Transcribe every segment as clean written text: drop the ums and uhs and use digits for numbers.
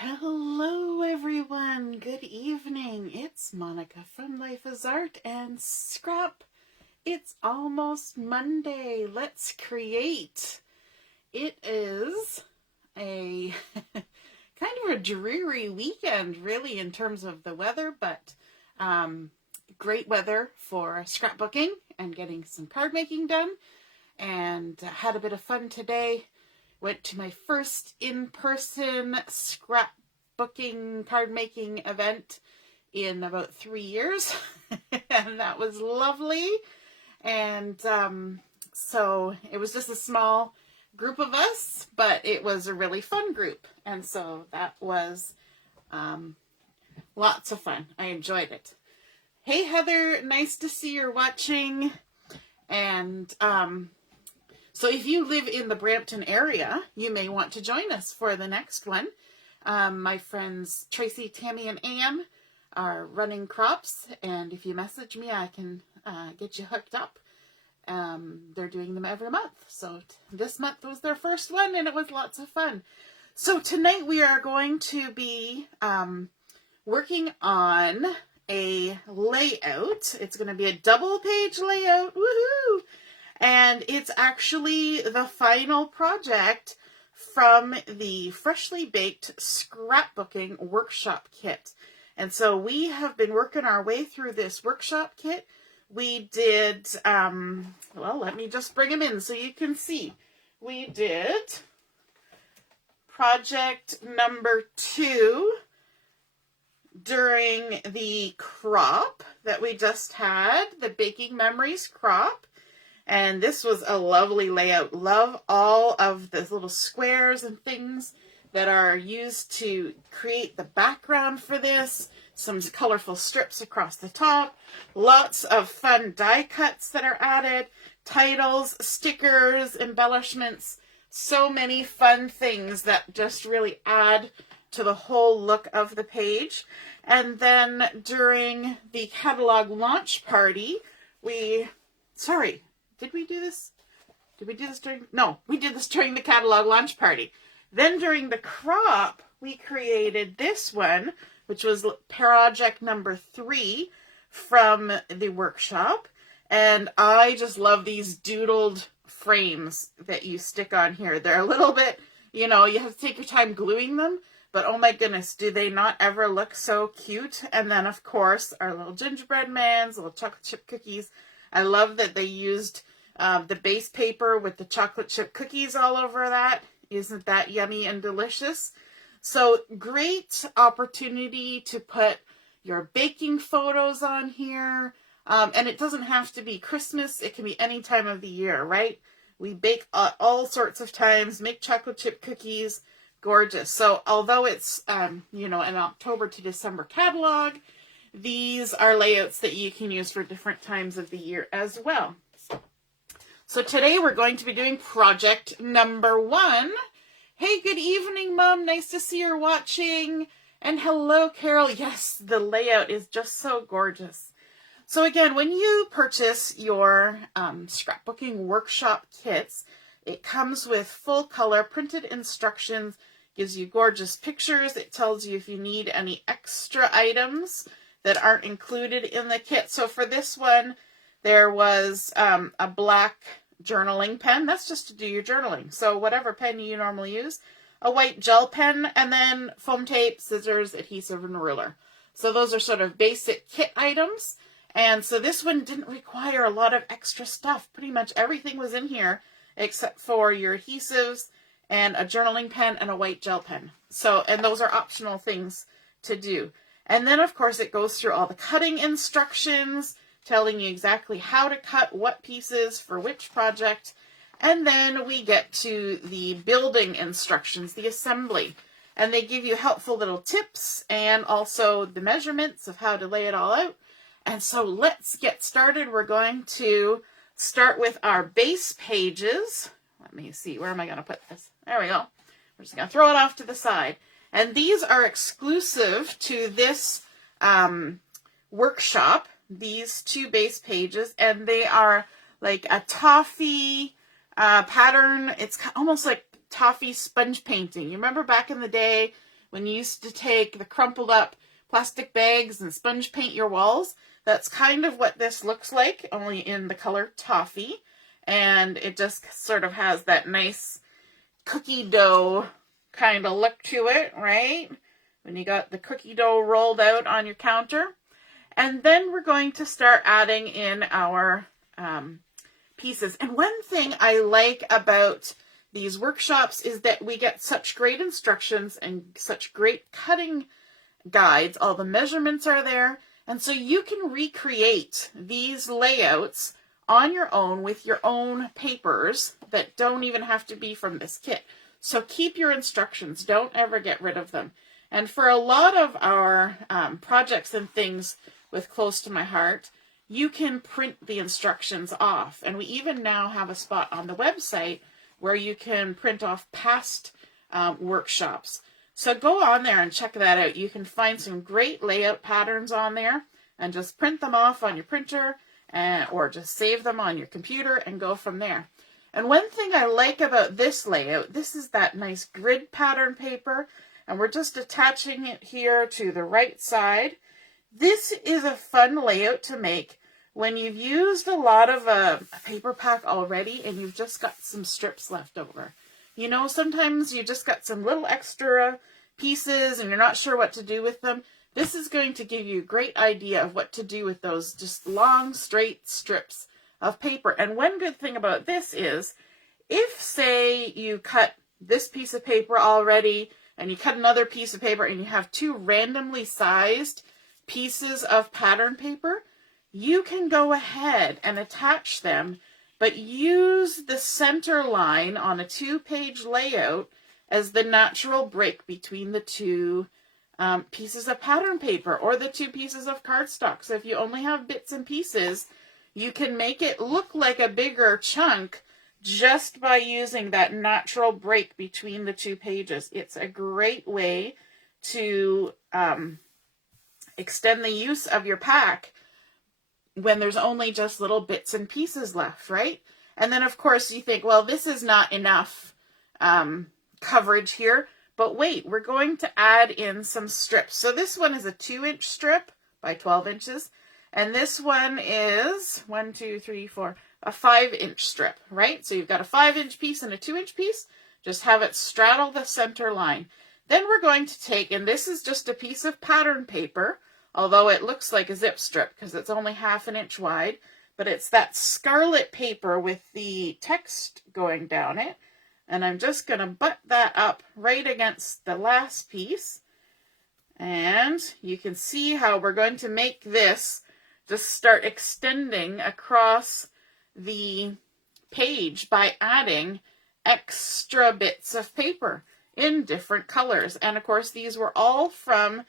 Hello everyone, good evening. It's Monica from Life is Art and Scrap. It's almost Monday. Let's create. It is a kind of a dreary weekend really in terms of the weather, but great weather for scrapbooking and getting some card making done, and had a bit of fun today. Went to my first in-person scrapbooking card making event in about 3 years, and that was lovely. And so it was just a small group of us, but it was a really fun group, and so that was lots of fun. I enjoyed it. Hey Heather, nice to see you're watching. And so if you live in the Brampton area, you may want to join us for the next one. My friends Tracy, Tammy, and Ann are running crops, and if you message me, I can get you hooked up. They're doing them every month. So this month was their first one, and it was lots of fun. So tonight we are going to be working on a layout. It's going to be a double-page layout. Woohoo! And it's actually the final project from the Freshly Baked Scrapbooking Workshop Kit. And so we have been working our way through this workshop kit. We did, well, let me just bring them in so you can see. We did project number 2 during the crop that we just had, the Baking Memories crop. And this was a lovely layout. Love all of the little squares and things that are used to create the background for this. Some colorful strips across the top. Lots of fun die cuts that are added. Titles, stickers, embellishments. So many fun things that just really add to the whole look of the page. And then during the catalog launch party, did we do this? Did we do this during? No, we did this during the catalog launch party. Then during the crop, we created this one, which was project number 3 from the workshop. And I just love these doodled frames that you stick on here. They're a little bit, you have to take your time gluing them, but oh my goodness, do they not ever look so cute? And then of course, our little gingerbread mans, little chocolate chip cookies. I love that they used the base paper with the chocolate chip cookies all over that. Isn't that yummy and delicious? So great opportunity to put your baking photos on here. And it doesn't have to be Christmas. It can be any time of the year, right? We bake all sorts of times, make chocolate chip cookies. Gorgeous. So although it's, an October to December catalog, these are layouts that you can use for different times of the year as well. So today we're going to be doing project number 1. Hey, good evening, Mom. Nice to see you're watching. And hello, Carol. Yes, the layout is just so gorgeous. So again, when you purchase your scrapbooking workshop kits, it comes with full color printed instructions, gives you gorgeous pictures. It tells you if you need any extra items that aren't included in the kit. So for this one, there was a black journaling pen. That's just to do your journaling. So whatever pen you normally use. A white gel pen, and then foam tape, scissors, adhesive, and ruler. So those are sort of basic kit items. And so this one didn't require a lot of extra stuff. Pretty much everything was in here except for your adhesives and a journaling pen and a white gel pen. So, and those are optional things to do. And then of course it goes through all the cutting instructions, telling you exactly how to cut what pieces for which project. And then we get to the building instructions, the assembly. And they give you helpful little tips and also the measurements of how to lay it all out. And so let's get started. We're going to start with our base pages. Let me see, where am I going to put this? There we go. We're just going to throw it off to the side. And these are exclusive to this workshop, these 2 base pages, and they are like a toffee pattern. It's almost like toffee sponge painting. You remember back in the day when you used to take the crumpled up plastic bags and sponge paint your walls. That's kind of what this looks like, only in the color toffee. And it just sort of has that nice cookie dough kind of look to it, right? When you got the cookie dough rolled out on your counter. And then we're going to start adding in our pieces. And one thing I like about these workshops is that we get such great instructions and such great cutting guides. All the measurements are there. And so you can recreate these layouts on your own with your own papers that don't even have to be from this kit. So keep your instructions. Don't ever get rid of them. And for a lot of our projects and things with Close to My Heart, you can print the instructions off. And we even now have a spot on the website where you can print off past workshops. So go on there and check that out. You can find some great layout patterns on there and just print them off on your printer or just save them on your computer and go from there. And one thing I like about this layout, this is that nice grid pattern paper, and we're just attaching it here to the right side. This is a fun layout to make when you've used a lot of a paper pack already and you've just got some strips left over. You know, sometimes you just got some little extra pieces and you're not sure what to do with them. This is going to give you a great idea of what to do with those just long, straight strips of paper. And one good thing about this is, if, say, you cut this piece of paper already and you cut another piece of paper and you have two randomly sized pieces of pattern paper, you can go ahead and attach them, but use the center line on a 2-page layout as the natural break between the two pieces of pattern paper or the 2 pieces of cardstock. So if you only have bits and pieces, you can make it look like a bigger chunk just by using that natural break between the 2 pages. It's a great way to extend the use of your pack when there's only just little bits and pieces left, right? And then, of course, you think, well, this is not enough coverage here. But wait, we're going to add in some strips. So this one is a 2-inch strip by 12 inches. And this one is, 1, 2, 3, 4, a 5-inch strip, right? So you've got a 5-inch piece and a 2-inch piece. Just have it straddle the center line. Then we're going to take, and this is just a piece of pattern paper, although it looks like a zip strip because it's only 1/2 inch wide, but it's that scarlet paper with the text going down it. And I'm just going to butt that up right against the last piece. And you can see how we're going to make this just start extending across the page by adding extra bits of paper in different colors. And of course, these were all from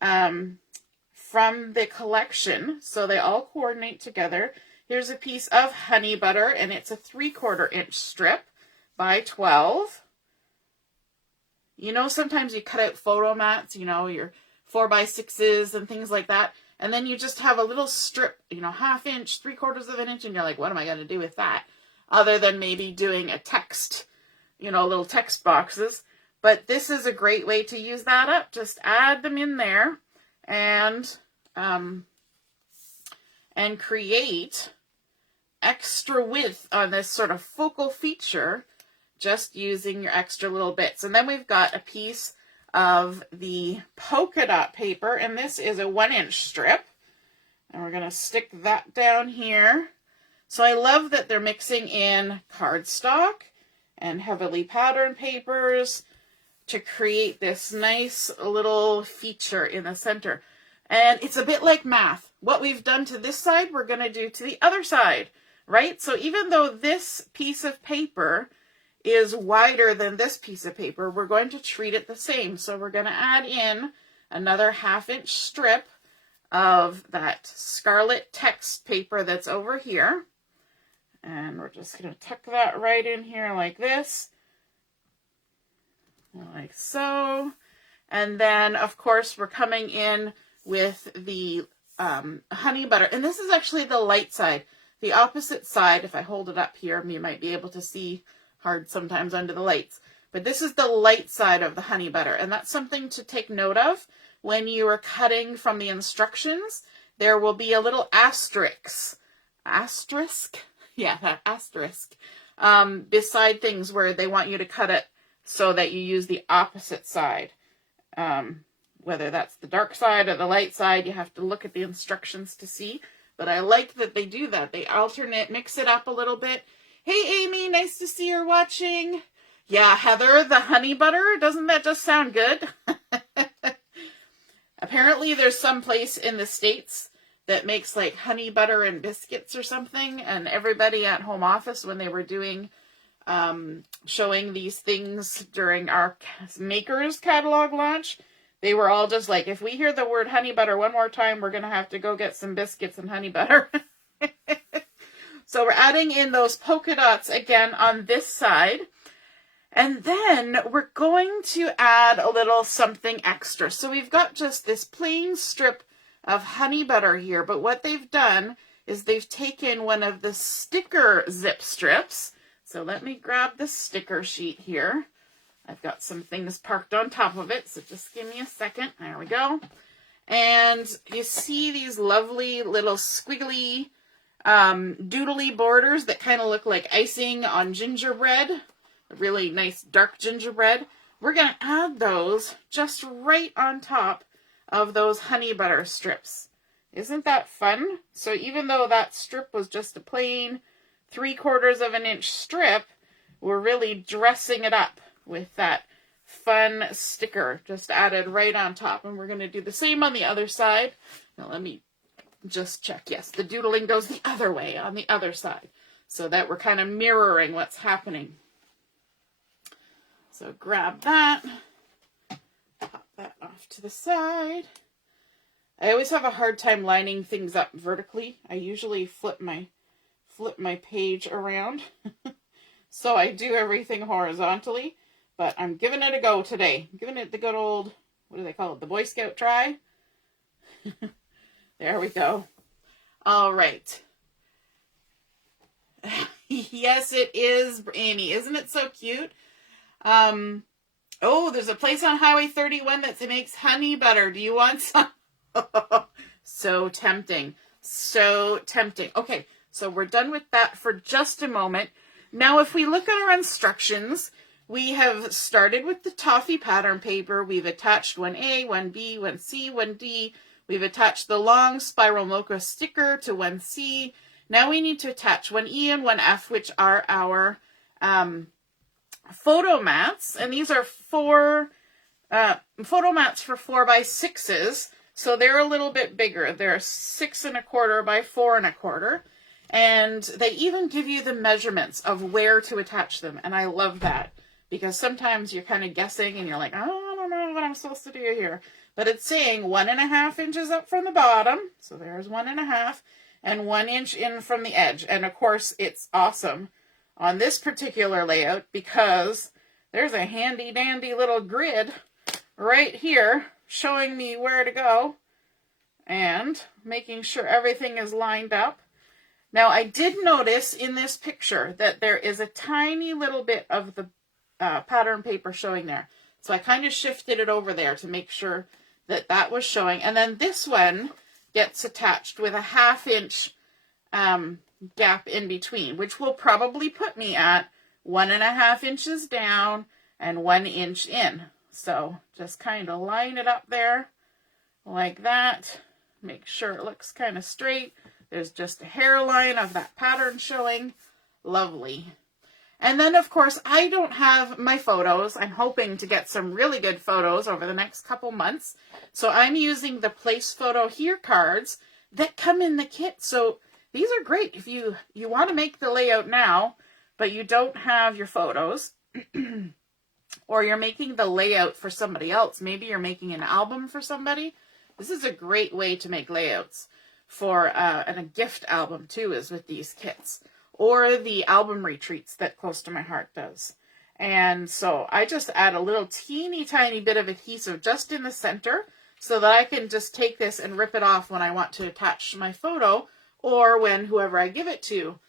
the collection, so they all coordinate together. Here's a piece of honey butter, and it's a 3/4 inch strip by 12. You know, sometimes you cut out photo mats, you know, your 4x6s and things like that, and then you just have a little strip, you know, 1/2 inch, 3/4 inch, and you're like, what am I going to do with that? Other than maybe doing a text, you know, little text boxes. But this is a great way to use that up. Just add them in there and create extra width on this sort of focal feature just using your extra little bits. And then we've got a piece of the polka dot paper, and this is a 1-inch strip. And we're going to stick that down here. So I love that they're mixing in cardstock and heavily patterned papers to create this nice little feature in the center. And it's a bit like math. What we've done to this side, we're going to do to the other side, right? So even though this piece of paper is wider than this piece of paper, we're going to treat it the same. So we're going to add in another 1/2 inch strip of that scarlet text paper that's over here. And we're just going to tuck that right in here like this. Like so. And then, of course, we're coming in with the honey butter. And this is actually the light side. The opposite side, if I hold it up here, you might be able to see hard sometimes under the lights. but this is the light side of the honey butter, and that's something to take note of when you are cutting from the instructions. There will be a little asterisk, yeah, that asterisk, beside things where they want you to cut it so that you use the opposite side. Whether that's the dark side or the light side, you have to look at the instructions to see. But I like that they do that. They alternate, mix it up a little bit. Hey, Amy, nice to see you're watching. Yeah, Heather, the honey butter, doesn't that just sound good? Apparently there's some place in the States that makes like honey butter and biscuits or something, and everybody at home office, when they were doing showing these things during our makers catalog launch, they were all just like, if we hear the word honey butter one more time, we're gonna have to go get some biscuits and honey butter. So we're adding in those polka dots again on this side. And then we're going to add a little something extra. So we've got just this plain strip of honey butter here, but what they've done is they've taken one of the sticker zip strips. So let me grab the sticker sheet here. I've got some things parked on top of it, so just give me a second. There we go. And you see these lovely little squiggly doodly borders that kind of look like icing on gingerbread. Really nice dark gingerbread. We're going to add those just right on top of those honey butter strips. Isn't that fun? So even though that strip was just a plain 3/4 of an inch strip, we're really dressing it up with that fun sticker just added right on top. And we're going to do the same on the other side. Now let me just check. Yes, the doodling goes the other way on the other side, so that we're kind of mirroring what's happening. So grab that, pop that off to the side. I always have a hard time lining things up vertically. I usually flip my page around. So I do everything horizontally, but I'm giving it a go today. I'm giving it the good old, what do they call it? The Boy Scout try. There we go. All right. Yes, it is, Amy. Isn't it so cute? Oh, there's a place on Highway 31 that makes honey butter. Do you want some? So tempting. So tempting. Okay, so we're done with that for just a moment. Now, if we look at our instructions, we have started with the toffee pattern paper. We've attached 1A, 1B, 1C, 1D. We've attached the long spiral mocha sticker to 1C. Now we need to attach 1E and 1F, which are our photo mats, and these are photo mats for 4x6s, so they're a little bit bigger. They're 6 1/4 by 4 1/4, and they even give you the measurements of where to attach them, and I love that, because sometimes you're kind of guessing and you're like, oh, I don't know what I'm supposed to do here, but it's saying 1.5 inches up from the bottom, so there's 1.5, and 1 inch in from the edge, and of course it's awesome on this particular layout because there's a handy dandy little grid right here showing me where to go and making sure everything is lined up. Now I did notice in this picture that there is a tiny little bit of the pattern paper showing there. So I kind of shifted it over there to make sure that that was showing. And then this one gets attached with a 1/2 inch gap in between, which will probably put me at 1.5 inches down and 1 inch in. So just kind of line it up there like that. Make sure it looks kind of straight. There's just a hairline of that pattern showing. Lovely. And then, of course, I don't have my photos. I'm hoping to get some really good photos over the next couple months. So I'm using the Place Photo Here cards that come in the kit. So these are great if you want to make the layout now, but you don't have your photos, or you're making the layout for somebody else. Maybe you're making an album for somebody. This is a great way to make layouts for and a gift album too, is with these kits, or the album retreats that Close to My Heart does. And so I just add a little teeny tiny bit of adhesive just in the center so that I can just take this and rip it off when I want to attach my photo, or when whoever I give it to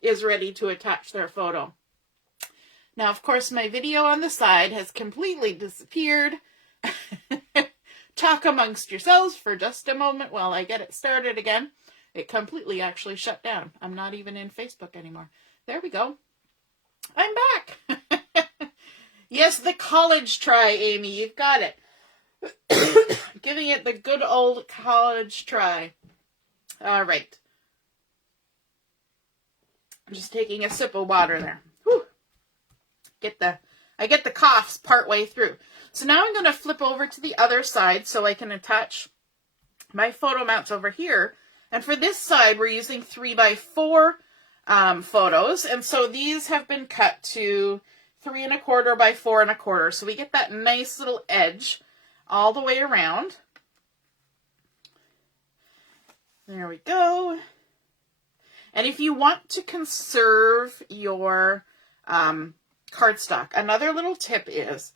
is ready to attach their photo. Now, of course, my video on the side has completely disappeared. Talk amongst yourselves for just a moment while I get it started again. It completely actually shut down. I'm not even in Facebook anymore. There we go. I'm back. Yes, the college try, Amy. You've got it. Giving it the good old college try. All right. I'm just taking a sip of water there. Whew. I get the coughs part way through. So now I'm going to flip over to the other side so I can attach my photo mounts over here. And for this side, we're using 3x4 photos. And so these have been cut to 3 1/4 by 4 1/4. So we get that nice little edge all the way around. There we go. And if you want to conserve your cardstock, another little tip is,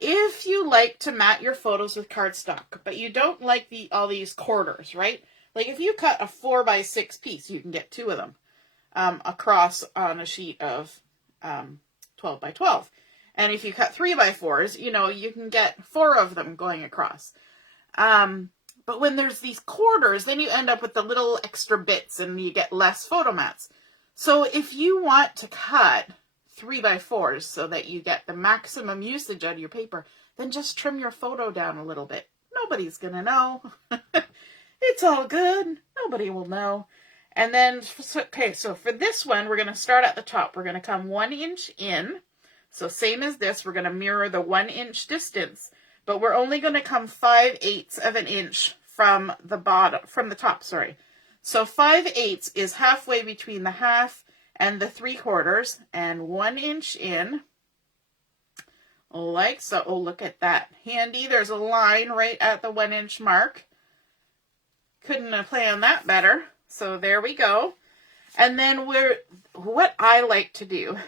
if you like to mat your photos with cardstock, but you don't like all these quarters, right? Like if you cut a 4x6 piece, you can get 2 of them across on a sheet of 12x12. And if you cut 3x4s, you can get 4 of them going across. But when there's these quarters, then you end up with the little extra bits and you get less photo mats. So if you want to cut 3x4s so that you get the maximum usage out of your paper, then just trim your photo down a little bit. Nobody's going to know. It's all good. Nobody will know. And then, okay, so for this one, we're going to start at the top. We're going to come 1 inch in. So same as this, we're going to mirror the 1 inch distance, but we're only going to come 5/8 of an inch from the top. So 5/8 is halfway between the half and the 3/4, and 1 inch in, like so. Oh, look at that. Handy. There's a line right at the 1 inch mark. Couldn't have planned that better. So there we go. And then what I like to do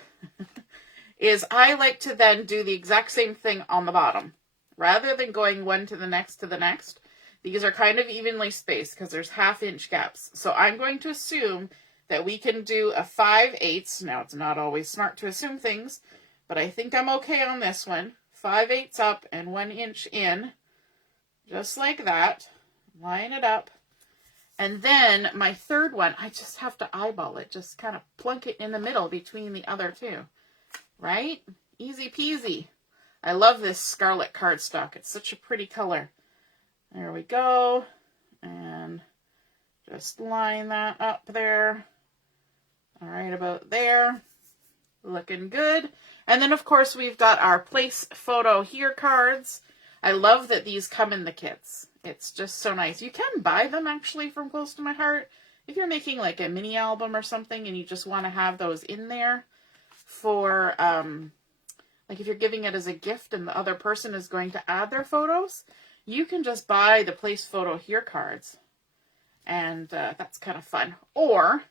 is I like to then do the exact same thing on the bottom. Rather than going one to the next, these are kind of evenly spaced because there's 1/2 inch gaps. So I'm going to assume that we can do a 5/8. Now, it's not always smart to assume things, but I think I'm okay on this one. 5/8 up and 1 inch in, just like that. Line it up. And then my third one, I just have to eyeball it. Just kind of plunk it in the middle between the other two. Right? Easy peasy. I love this scarlet cardstock. It's such a pretty color. There we go. And just line that up there. All right, about there. Looking good. And then, of course, we've got our place photo here cards. I love that these come in the kits. It's just so nice. You can buy them, actually, from Close to My Heart. If you're making, like, a mini album or something and you just want to have those in there for, like, if you're giving it as a gift and the other person is going to add their photos, you can just buy the place photo here cards. And that's kind of fun. Or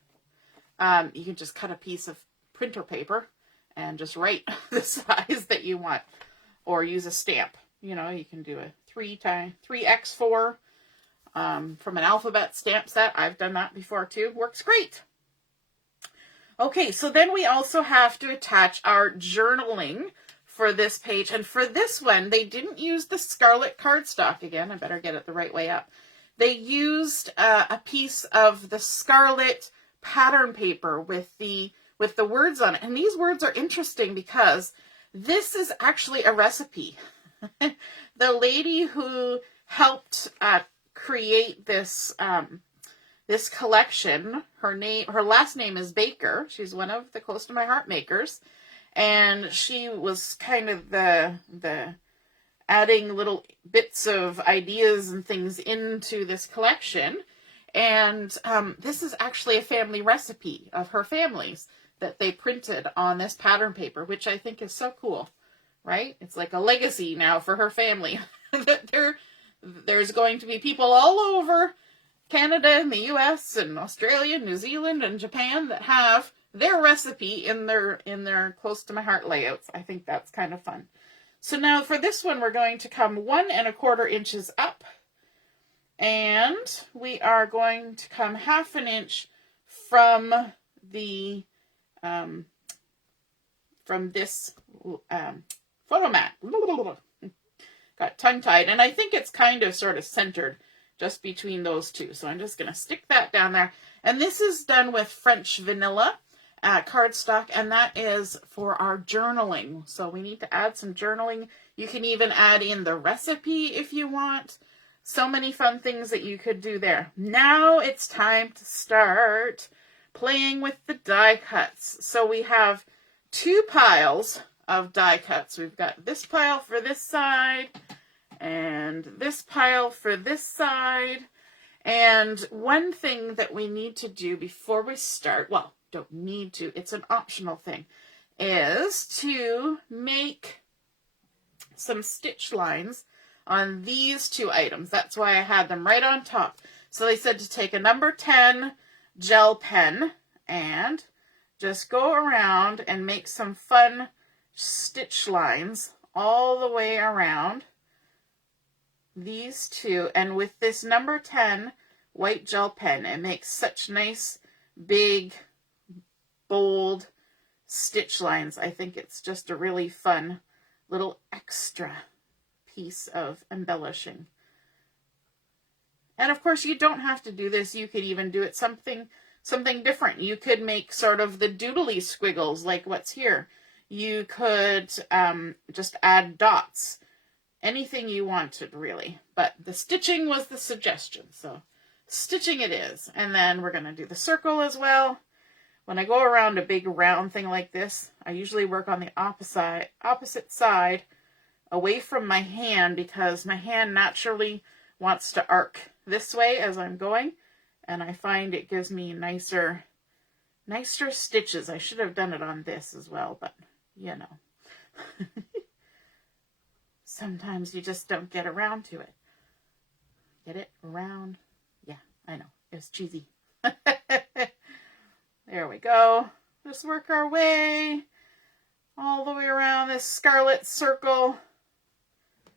you can just cut a piece of printer paper and just write the size that you want. Or use a stamp. You can do a 3x4 from an alphabet stamp set. I've done that before too. Works great. Okay, so then we also have to attach our journaling for this page. And for this one, they didn't use the scarlet cardstock. Again, I better get it the right way up. They used a piece of the scarlet pattern paper with the words on it. And these words are interesting because this is actually a recipe. The lady who helped create this this collection, her last name is Baker. She's one of the Close to My Heart makers, and she was kind of the adding little bits of ideas and things into this collection. And this is actually a family recipe of her family's that they printed on this pattern paper, which I think is so cool. Right? It's like a legacy now for her family. There's going to be people all over Canada and the US and Australia, New Zealand and Japan that have their recipe in their Close to My Heart layouts. I think that's kind of fun. So now for this one, we're going to come 1 1/4 inches up, and we are going to come 1/2 inch from the from this photo mat. Got tongue-tied, and I think it's kind of sort of centered just between those two. So I'm just going to stick that down there. And this is done with French vanilla cardstock, and that is for our journaling. So we need to add some journaling. You can even add in the recipe if you want. So many fun things that you could do there. Now it's time to start playing with the die cuts. So we have 2 piles of die cuts. We've got this pile for this side and this pile for this side. And one thing that we need to do before we start, well, don't need to, it's an optional thing, is to make some stitch lines on these 2 items. That's why I had them right on top. So they said to take a number 10 gel pen and just go around and make some fun stitch lines all the way around these 2. And with this number 10 white gel pen, it makes such nice, big, bold stitch lines. I think it's just a really fun little extra piece of embellishing. And of course, you don't have to do this. You could even do it something different. You could make sort of the doodly squiggles like what's here. You could just add dots. Anything you wanted, really. But the stitching was the suggestion. So stitching it is. And then we're going to do the circle as well. When I go around a big round thing like this, I usually work on the opposite side away from my hand, because my hand naturally wants to arc this way as I'm going. And I find it gives me nicer stitches. I should have done it on this as well, but you know. Sometimes you just don't get around to it. Get it around? Yeah, I know. It was cheesy. There we go. Just work our way all the way around this scarlet circle.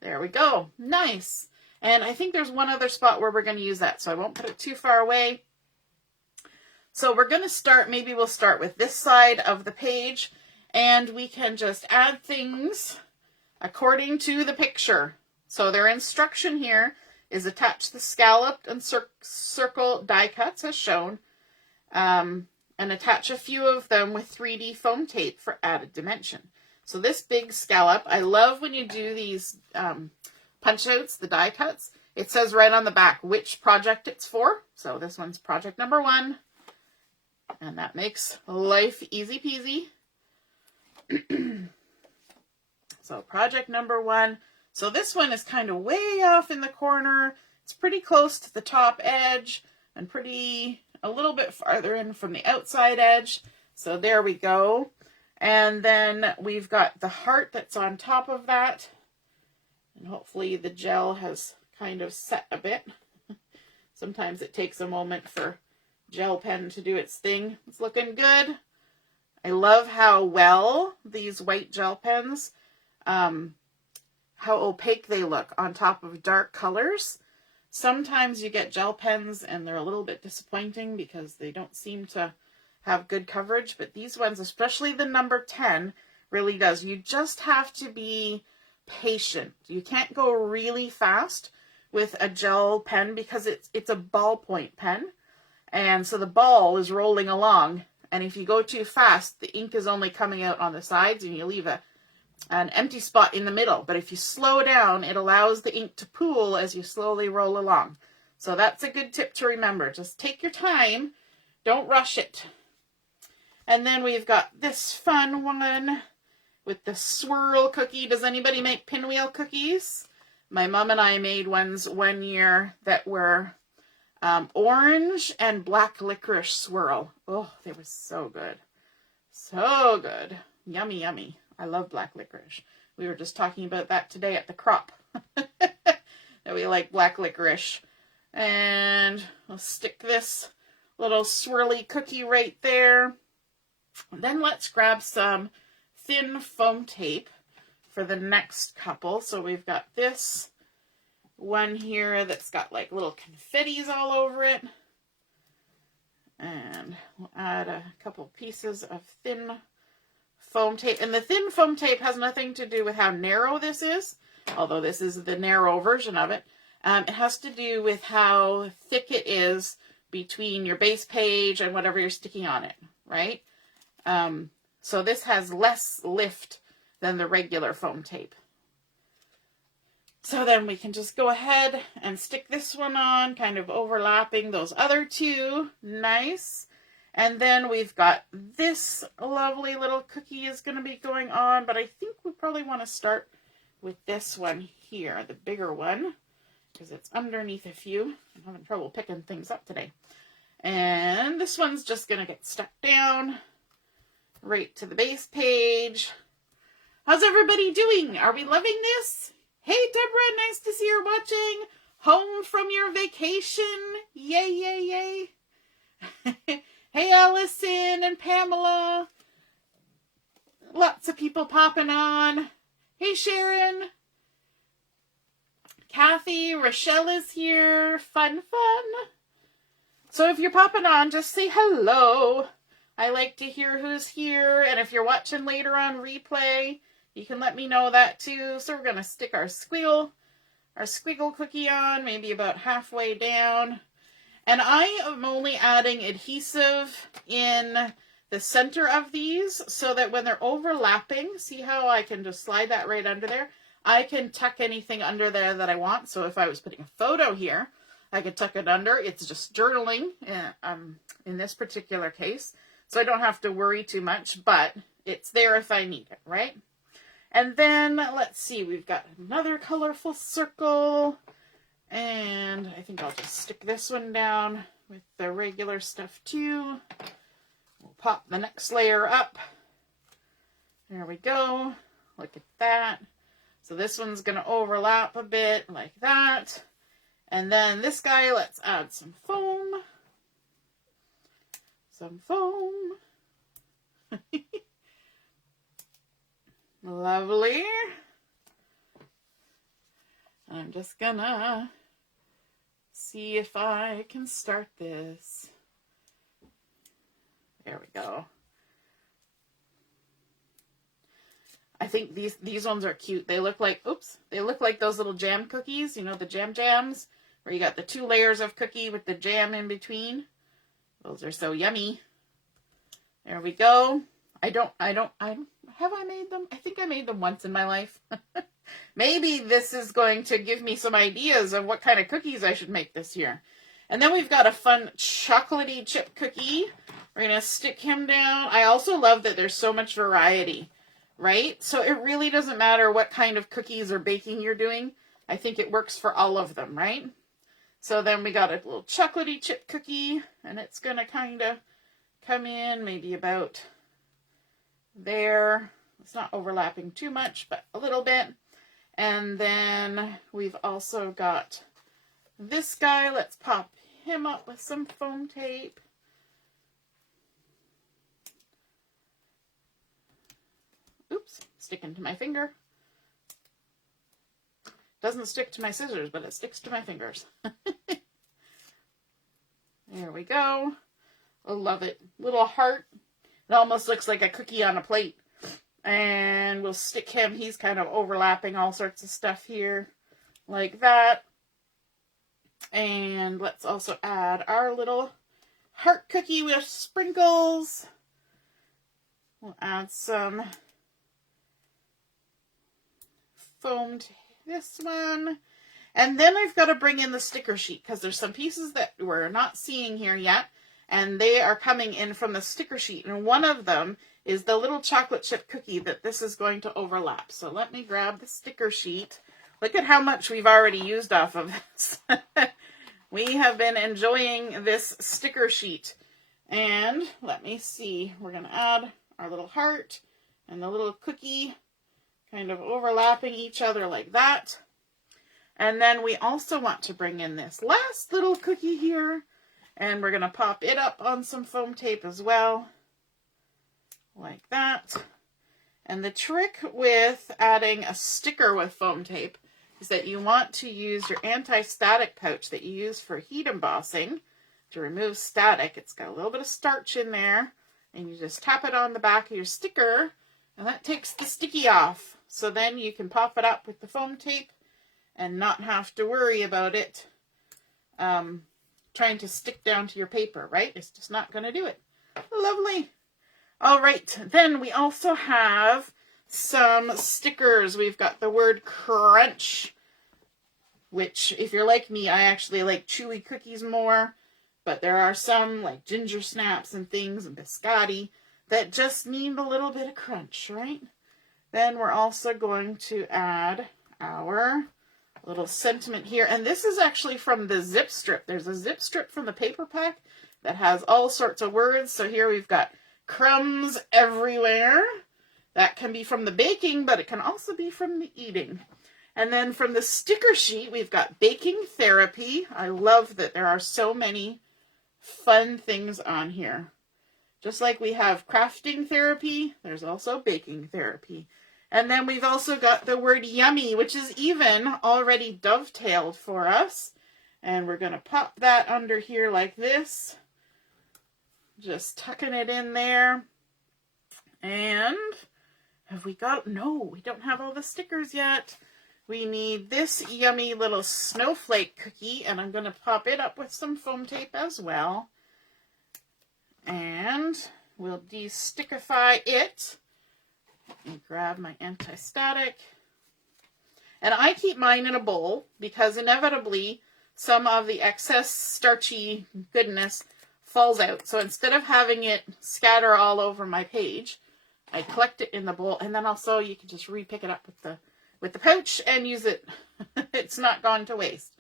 There we go. Nice. And I think there's one other spot where we're going to use that, so I won't put it too far away. So we're going to start, maybe we'll start with this side of the page, and we can just add things according to the picture. So their instruction here is attach the scalloped and circle die cuts as shown, and attach a few of them with 3D foam tape for added dimension. So this big scallop, I love when you do these punch outs, the die cuts, it says right on the back which project it's for. So this one's project number 1, and that makes life easy peasy. So project number 1. So this one is kind of way off in the corner. It's pretty close to the top edge and a little bit farther in from the outside edge. So there we go. And then we've got the heart that's on top of that. And hopefully the gel has kind of set a bit. Sometimes it takes a moment for gel pen to do its thing. It's looking good. I love how well these white gel pens, how opaque they look on top of dark colors. Sometimes you get gel pens and they're a little bit disappointing because they don't seem to have good coverage, but these ones, especially the number 10, really does. You just have to be patient. You can't go really fast with a gel pen because it's a ballpoint pen, and so the ball is rolling along, and if you go too fast, the ink is only coming out on the sides and you leave an empty spot in the middle. But if you slow down, it allows the ink to pool as you slowly roll along. So that's a good tip to remember. Just take your time. Don't rush it. And then we've got this fun one with the swirl cookie. Does anybody make pinwheel cookies? My mom and I made ones one year that were orange and black licorice swirl. Oh, they were so good. So good. Yummy, yummy. I love black licorice. We were just talking about that today at the crop. That we like black licorice. And I'll stick this little swirly cookie right there. Then let's grab some thin foam tape for the next couple. So we've got this one here that's got like little confettis all over it. And we'll add a couple pieces of thin foam tape. And the thin foam tape has nothing to do with how narrow this is, although this is the narrow version of it. It has to do with how thick it is between your base page and whatever you're sticking on it, right? So this has less lift than the regular foam tape. So then we can just go ahead and stick this one on, kind of overlapping those other two. Nice. And then we've got this lovely little cookie is going to be going on, but I think we probably want to start with this one here, the bigger one, because it's underneath a few. I'm having trouble picking things up today. And this one's just going to get stuck down right to the base page. How's everybody doing? Are we loving this? Hey, Deborah, nice to see you're watching. Home from your vacation. Yay, yay, yay. Hey, Allison and Pamela. Lots of people popping on. Hey, Sharon. Kathy, Rochelle is here. Fun, fun. So if you're popping on, just say hello. I like to hear who's here. And if you're watching later on replay, you can let me know that too. So we're going to stick our squiggle cookie on, maybe about halfway down. And I am only adding adhesive in the center of these so that when they're overlapping, see how I can just slide that right under there? I can tuck anything under there that I want. So if I was putting a photo here, I could tuck it under. It's just journaling in this particular case. So I don't have to worry too much, but it's there if I need it, right? And then, let's see, we've got another colorful circle. And I think I'll just stick this one down with the regular stuff too. We'll pop the next layer up. There we go. Look at that. So this one's going to overlap a bit like that. And then this guy, let's add some foam. Some foam. Lovely. I'm just gonna see if I can start this. There we go. I think these ones are cute. They look like, they look like those little jam cookies, you know, the jams, where you got the 2 layers of cookie with the jam in between. Those are so yummy. There we go. Have I made them? I think I made them once in my life. Maybe this is going to give me some ideas of what kind of cookies I should make this year. And then we've got a fun chocolatey chip cookie. We're going to stick him down. I also love that there's so much variety, right? So it really doesn't matter what kind of cookies or baking you're doing. I think it works for all of them, right? So then we got a little chocolatey chip cookie, and it's going to kind of come in maybe about there. It's not overlapping too much, but a little bit. And then we've also got this guy. Let's pop him up with some foam tape. Oops, sticking to my finger. Doesn't stick to my scissors, but it sticks to my fingers. There we go. I love it. Little heart. It almost looks like a cookie on a plate. And we'll stick him. He's kind of overlapping all sorts of stuff here. Like that. And let's also add our little heart cookie with sprinkles. We'll add some foam to this one. And then I've got to bring in the sticker sheet because there's some pieces that we're not seeing here yet. And they are coming in from the sticker sheet. And one of them is the little chocolate chip cookie that this is going to overlap. So let me grab the sticker sheet. Look at how much we've already used off of this. We have been enjoying this sticker sheet. And let me see. We're going to add our little heart and the little cookie kind of overlapping each other like that. And then we also want to bring in this last little cookie here. And we're going to pop it up on some foam tape as well. Like that. And the trick with adding a sticker with foam tape is that you want to use your anti-static pouch that you use for heat embossing to remove static. It's got a little bit of starch in there. And you just tap it on the back of your sticker. And that takes the sticky off. So then you can pop it up with the foam tape and not have to worry about it trying to stick down to your paper, right? It's just not going to do it. Lovely. All right, then we also have some stickers. We've got the word crunch, which if you're like me, I actually like chewy cookies more, but there are some like ginger snaps and things and biscotti that just need a little bit of crunch, right? Then we're also going to add our little sentiment here. And this is actually from the zip strip. There's a zip strip from the paper pack that has all sorts of words. So here we've got crumbs everywhere. That can be from the baking, but it can also be from the eating. And then from the sticker sheet, we've got baking therapy. I love that there are so many fun things on here. Just like we have crafting therapy, there's also baking therapy. And then we've also got the word yummy, which is even already dovetailed for us. And we're going to pop that under here like this. Just tucking it in there. And have we got, no, we don't have all the stickers yet. We need this yummy little snowflake cookie, and I'm going to pop it up with some foam tape as well. And we'll de-stickify it. Let me grab my anti-static. And I keep mine in a bowl because inevitably some of the excess starchy goodness falls out. So instead of having it scatter all over my page, I collect it in the bowl, and then also you can just re-pick it up with the pouch and use it. It's not gone to waste,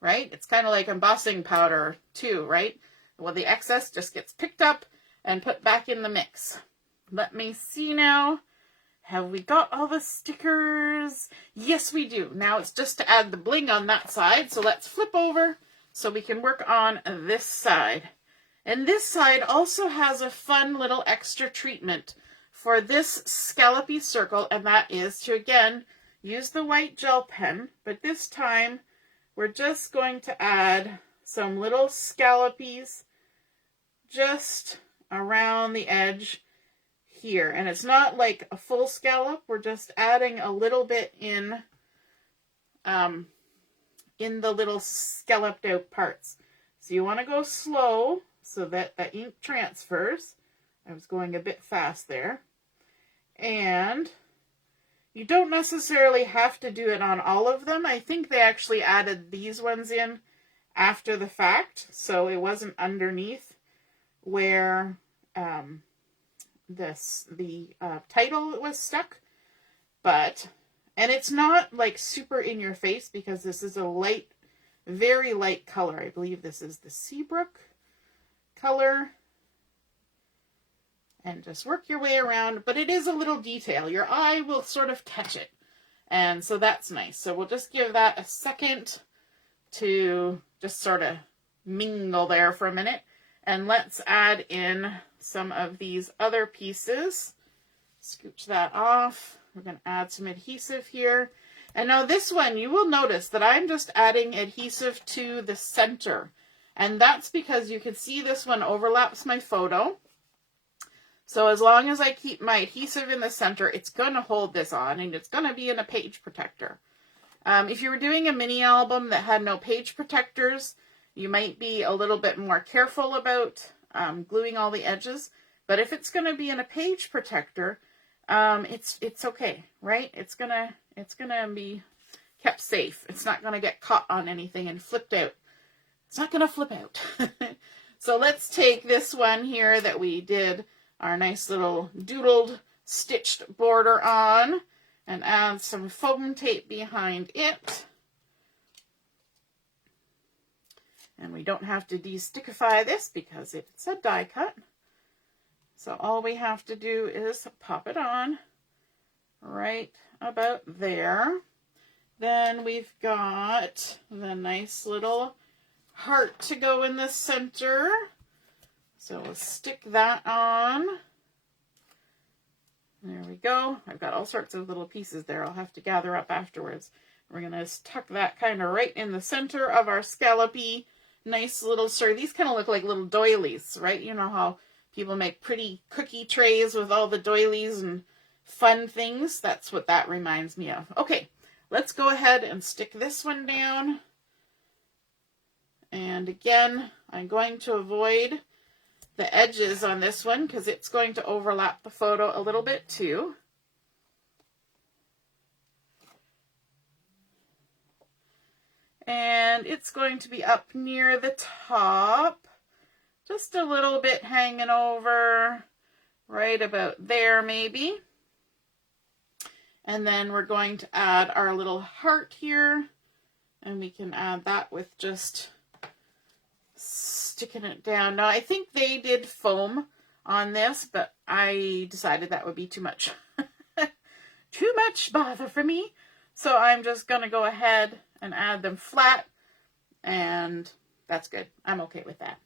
right? It's kind of like embossing powder too, right? Well, the excess just gets picked up and put back in the mix. Let me see now. Have we got all the stickers? Yes, we do. Now it's just to add the bling on that side. So let's flip over so we can work on this side. And this side also has a fun little extra treatment for this scallopy circle, and that is to, again, use the white gel pen, but this time we're just going to add some little scallopies just around the edge here. And it's not like a full scallop, we're just adding a little bit in the little scalloped out parts. So you want to go slow so that the ink transfers. I was going a bit fast there. And you don't necessarily have to do it on all of them. I think they actually added these ones in after the fact, so it wasn't underneath where the title was stuck. But, and it's not like super in your face because this is a light, very light color. I believe this is the Seabrook color. And just work your way around, but it is a little detail. Your eye will sort of catch it. And so that's nice. So we'll just give that a second to just sort of mingle there for a minute. And let's add in some of these other pieces. Scooch that off. We're going to add some adhesive here. And now this one, you will notice that I'm just adding adhesive to the center. And that's because you can see this one overlaps my photo. So as long as I keep my adhesive in the center, it's going to hold this on, and it's going to be in a page protector. If you were doing a mini album that had no page protectors, you might be a little bit more careful about gluing all the edges. But if it's going to be in a page protector, it's okay, right? It's gonna be kept safe. It's not going to get caught on anything and flipped out. It's not going to flip out. So let's take this one here that we did our nice little doodled stitched border on and add some foam tape behind it. And we don't have to de-stickify this because it's a die cut. So all we have to do is pop it on right about there. Then we've got the nice little heart to go in the center. So we'll stick that on. There we go. I've got all sorts of little pieces there I'll have to gather up afterwards. We're going to tuck that kind of right in the center of our scallopy, nice little sir. These kind of look like little doilies, right? You know how people make pretty cookie trays with all the doilies and fun things. That's what that reminds me of. Okay, let's go ahead and stick this one down. And again, I'm going to avoid the edges on this one because it's going to overlap the photo a little bit too. And it's going to be up near the top, just a little bit hanging over, right about there maybe. And then we're going to add our little heart here, and we can add that with just sticking it down. Now I think they did foam on this, but I decided that would be too much. Too much bother for me. So I'm just going to go ahead and add them flat, and that's good. I'm okay with that.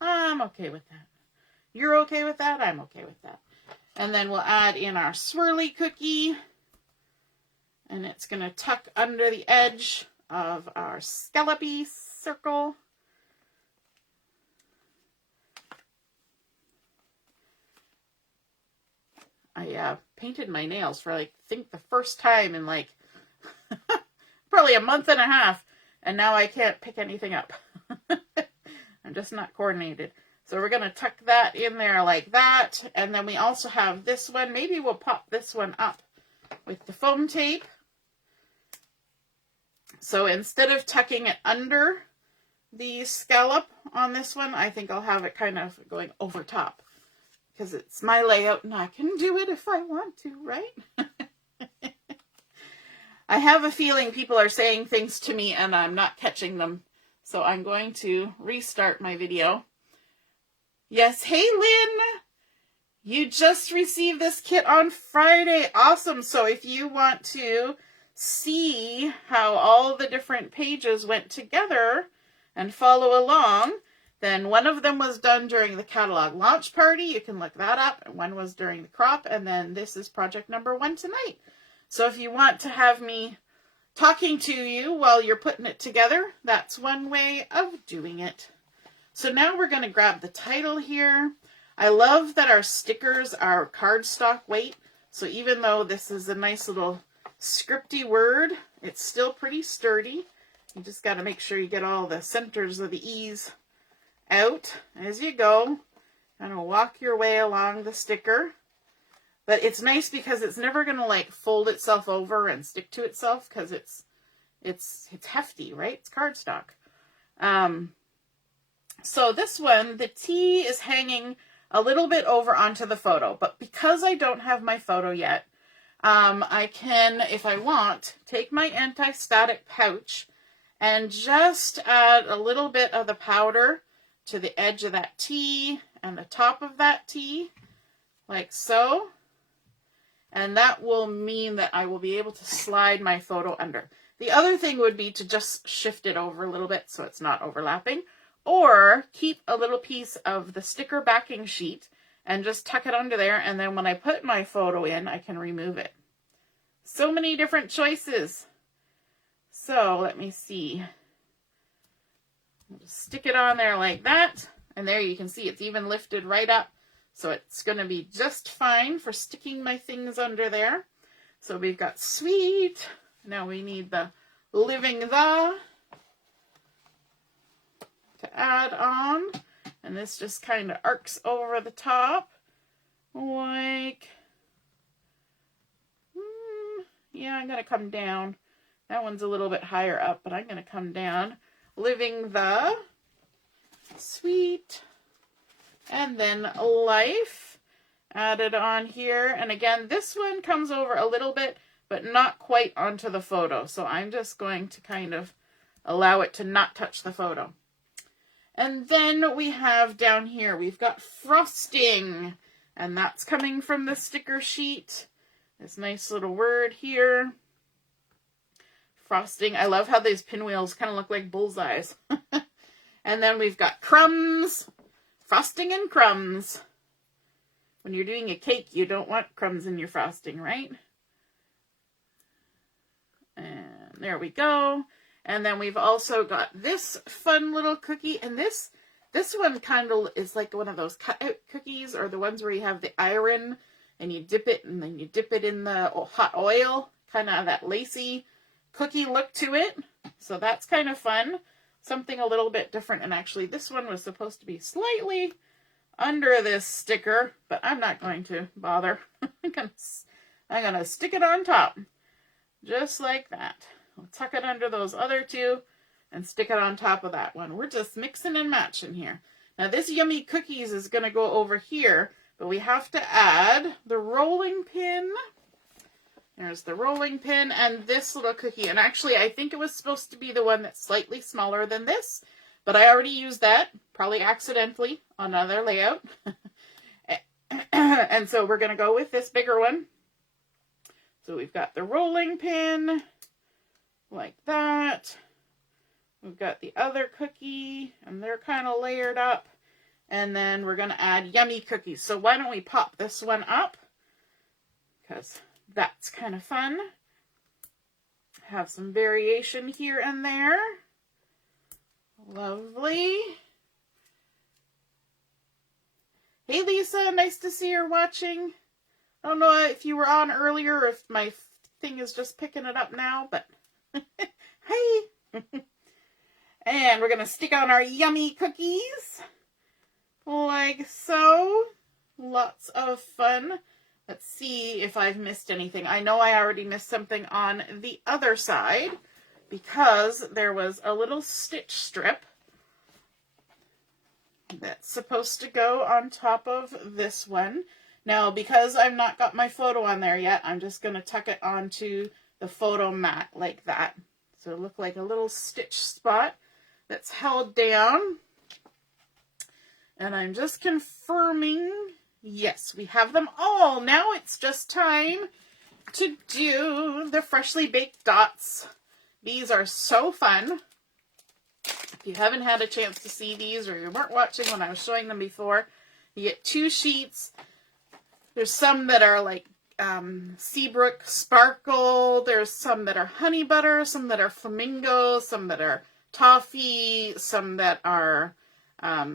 I'm okay with that. You're okay with that? I'm okay with that. And then we'll add in our swirly cookie, and it's going to tuck under the edge of our scallopy circle. I painted my nails for I think the first time in probably a month and a half, and now I can't pick anything up. I'm just not coordinated. So we're going to tuck that in there like that, and then we also have this one. Maybe we'll pop this one up with the foam tape. So instead of tucking it under the scallop on this one, I think I'll have it kind of going over top, because it's my layout and I can do it if I want to, right? I have a feeling people are saying things to me and I'm not catching them. So I'm going to restart my video. Yes, hey Lynn! You just received this kit on Friday. Awesome. So if you want to see how all the different pages went together and follow along, then one of them was done during the catalog launch party. You can look that up. And one was during the crop. And then this is project number 1 tonight. So if you want to have me talking to you while you're putting it together, that's one way of doing it. So now we're going to grab the title here. I love that our stickers are cardstock weight. So even though this is a nice little scripty word, it's still pretty sturdy. You just got to make sure you get all the centers of the E's out as you go. Kind of walk your way along the sticker. But it's nice because it's never going to fold itself over and stick to itself, because it's hefty, right? It's cardstock. So this one, the T is hanging a little bit over onto the photo, but because I don't have my photo yet, I can, if I want, take my anti-static pouch and just add a little bit of the powder to the edge of that T and the top of that T, like so. And that will mean that I will be able to slide my photo under. The other thing would be to just shift it over a little bit so it's not overlapping, or keep a little piece of the sticker backing sheet and just tuck it under there, and then when I put my photo in, I can remove it. So many different choices. So let me see. I'll just stick it on there like that, and there you can see it's even lifted right up. So it's going to be just fine for sticking my things under there. So we've got sweet. Now we need the living the to add on. And this just kind of arcs over the top. Like, yeah, I'm going to come down. That one's a little bit higher up, but I'm going to come down. Living the sweet. And then life added on here. And again, this one comes over a little bit, but not quite onto the photo. So I'm just going to kind of allow it to not touch the photo. And then we have down here, we've got frosting. And that's coming from the sticker sheet. This nice little word here. Frosting. I love how these pinwheels kind of look like bullseyes. And then we've got crumbs. Frosting and crumbs. When you're doing a cake, you don't want crumbs in your frosting, right? And there we go. And then we've also got this fun little cookie. And this one kind of is like one of those cut-out cookies, or the ones where you have the iron and you dip it, and then you dip it in the hot oil, kind of that lacy cookie look to it. So that's kind of fun. Something a little bit different. And actually this one was supposed to be slightly under this sticker, but I'm not going to bother. I'm gonna stick it on top, just like that. I'll tuck it under those other two and stick it on top of that one. We're just mixing and matching here. Now this yummy cookies is gonna go over here, but we have to add the rolling pin. There's the rolling pin and this little cookie. And actually, I think it was supposed to be the one that's slightly smaller than this, but I already used that, probably accidentally, on another layout. And so we're going to go with this bigger one. So we've got the rolling pin, like that. We've got the other cookie, and they're kind of layered up. And then we're going to add yummy cookies. So why don't we pop this one up? Because that's kind of fun. Have some variation here and there. Lovely. Hey Lisa, nice to see you're watching. I don't know if you were on earlier or if my thing is just picking it up now, but hey. And we're going to stick on our yummy cookies. Like so. Lots of fun. Let's see if I've missed anything. I know I already missed something on the other side because there was a little stitch strip that's supposed to go on top of this one. Now, because I've not got my photo on there yet, I'm just going to tuck it onto the photo mat like that. So it look like a little stitch spot that's held down. And I'm just confirming. Yes, we have them all. Now it's just time to do the freshly baked dots. These are so fun. If you haven't had a chance to see these or you weren't watching when I was showing them before, you get 2 sheets. There's some that are like Seabrook Sparkle. There's some that are honey butter, some that are flamingo, some that are toffee, some that are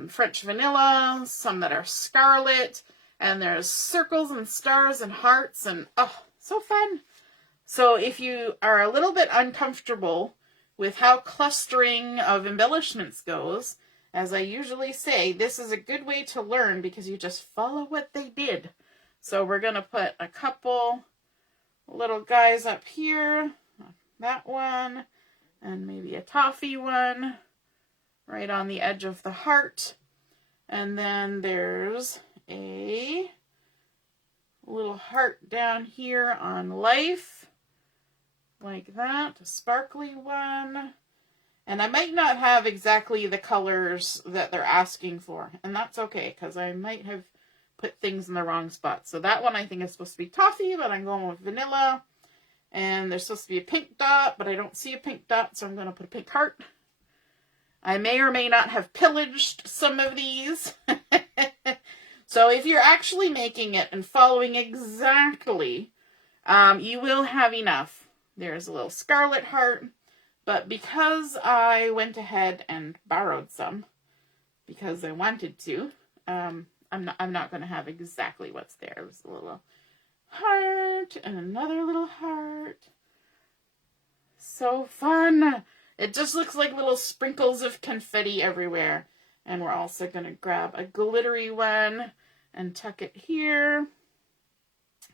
French vanilla, some that are scarlet. And there's circles and stars and hearts and, oh, so fun. So if you are a little bit uncomfortable with how clustering of embellishments goes, as I usually say, this is a good way to learn because you just follow what they did. So we're going to put a couple little guys up here, that one, and maybe a toffee one right on the edge of the heart. And then there's a little heart down here on life, like that, a sparkly one. And I might not have exactly the colors that they're asking for, and that's okay, because I might have put things in the wrong spot. So that one I think is supposed to be toffee, but I'm going with vanilla. And there's supposed to be a pink dot, but I don't see a pink dot, so I'm going to put a pink heart. I may or may not have pillaged some of these. So if you're actually making it and following exactly, you will have enough. There's a little scarlet heart, but because I went ahead and borrowed some, because I wanted to, I'm not going to have exactly what's there. It was a little heart and another little heart. So fun. It just looks like little sprinkles of confetti everywhere. And we're also going to grab a glittery one and tuck it here.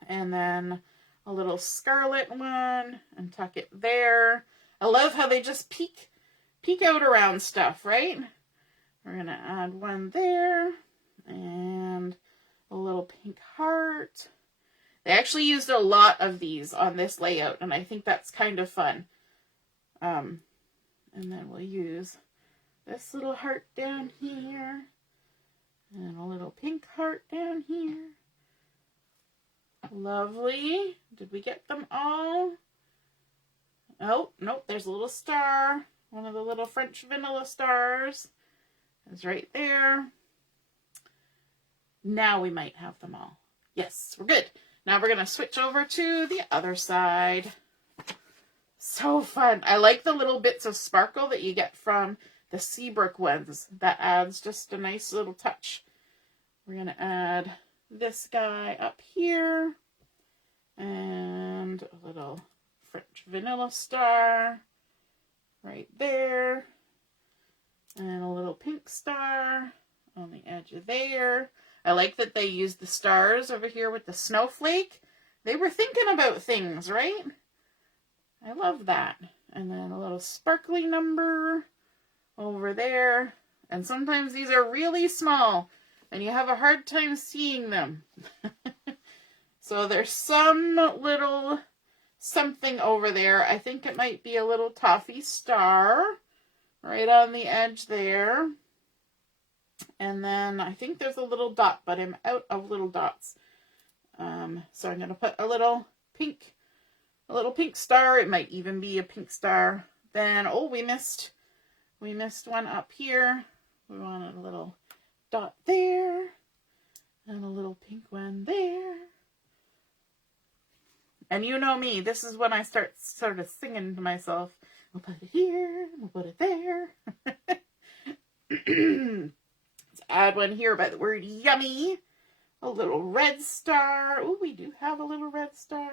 And then a little scarlet one and tuck it there. I love how they just peek out around stuff, right? We're going to add one there and a little pink heart. They actually used a lot of these on this layout, and I think that's kind of fun. And then we'll use this little heart down here and a little pink heart down here. Lovely. Did we get them all? Oh, nope, there's a little star. One of the little French vanilla stars is right there. Now we might have them all. Yes, we're good. Now we're going to switch over to the other side. So fun. I like the little bits of sparkle that you get from the Seabrook ones. That adds just a nice little touch. We're going to add this guy up here. vanilla star right there. And a little pink star on the edge of there. I like that they used the stars over here with the snowflake. They were thinking about things, right? I love that. And then a little sparkly number over there. And sometimes these are really small and you have a hard time seeing them. So there's some little something over there. I think it might be a little toffee star right on the edge there. And then I think there's a little dot, but I'm out of little dots. So I'm going to put a little pink star. It might even be a pink star. Then, oh, we missed one up here. We wanted a little dot there and a little pink one there. And you know me, this is when I start sort of singing to myself. We'll put it here, we'll put it there. Let's add one here by the word yummy. A little red star. Oh, we do have a little red star.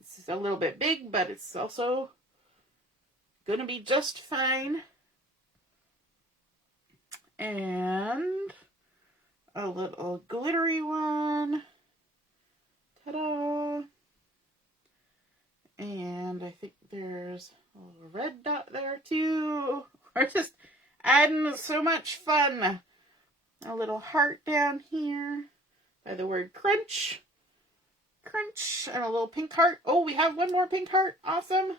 It's a little bit big, but it's also going to be just fine. And a little glittery one. Ta-da! And I think there's a little red dot there too. We're just adding so much fun. A little heart down here by the word crunch. Crunch. And a little pink heart. Oh, we have one more pink heart. Awesome.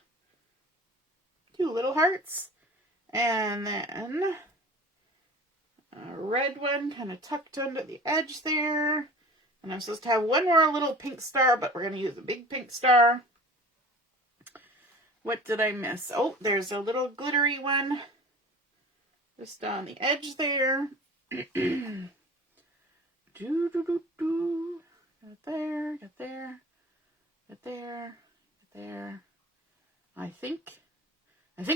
2 little hearts. And then a red one kind of tucked under the edge there. And I'm supposed to have one more little pink star, but we're going to use a big pink star. What did I miss? Oh, there's a little glittery one just on the edge there. Do, do, do, do. Got there, got there, got there, got there. I think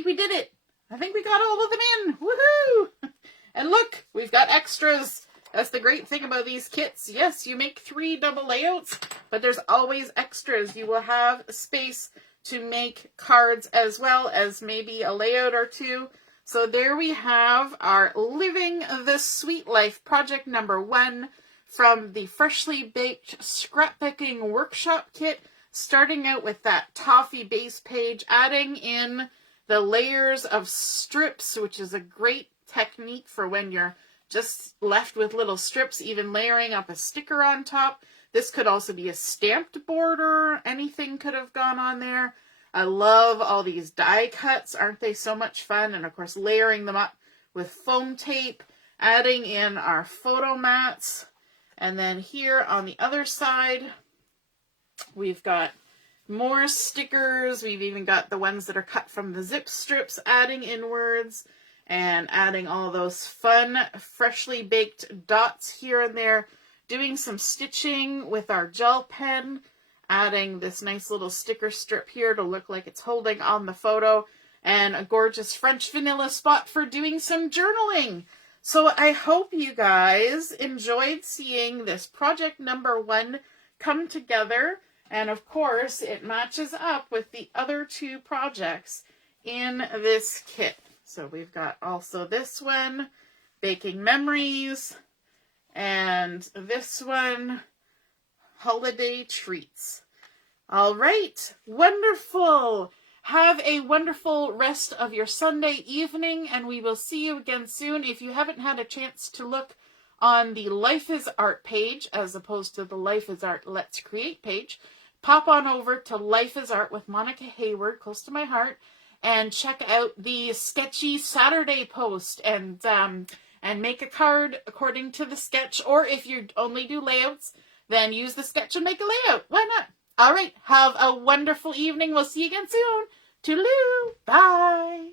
we did it. I think we got all of them in. Woohoo! And look, we've got extras. That's the great thing about these kits. Yes, you make 3 double layouts, but there's always extras. You will have space to make cards as well as maybe a layout or 2. So there we have our Living the Sweet Life project number 1 from the Freshly Baked Scrapbooking Workshop Kit, starting out with that toffee base page, adding in the layers of strips, which is a great technique for when you're just left with little strips, even layering up a sticker on top. This could also be a stamped border. Anything could have gone on there. I love all these die cuts. Aren't they so much fun? And of course, layering them up with foam tape, adding in our photo mats. And then here on the other side, we've got more stickers. We've even got the ones that are cut from the zip strips, adding inwards and adding all those fun, freshly baked dots here and there. Doing some stitching with our gel pen, adding this nice little sticker strip here to look like it's holding on the photo, and a gorgeous French vanilla spot for doing some journaling. So I hope you guys enjoyed seeing this project number 1 come together. And of course, it matches up with the other 2 projects in this kit. So we've got also this one, Baking Memories, and this one, Holiday Treats. All right, wonderful. Have a wonderful rest of your Sunday evening, and we will see you again soon. If you haven't had a chance to look on the Life is Art page, as opposed to the Life is Art Let's Create page, pop on over to Life is Art with Monica Hayward, close to my heart, and check out the sketchy Saturday post and make a card according to the sketch. Or if you only do layouts, then use the sketch and make a layout. Why not? All right. Have a wonderful evening. We'll see you again soon. Toodaloo. Bye.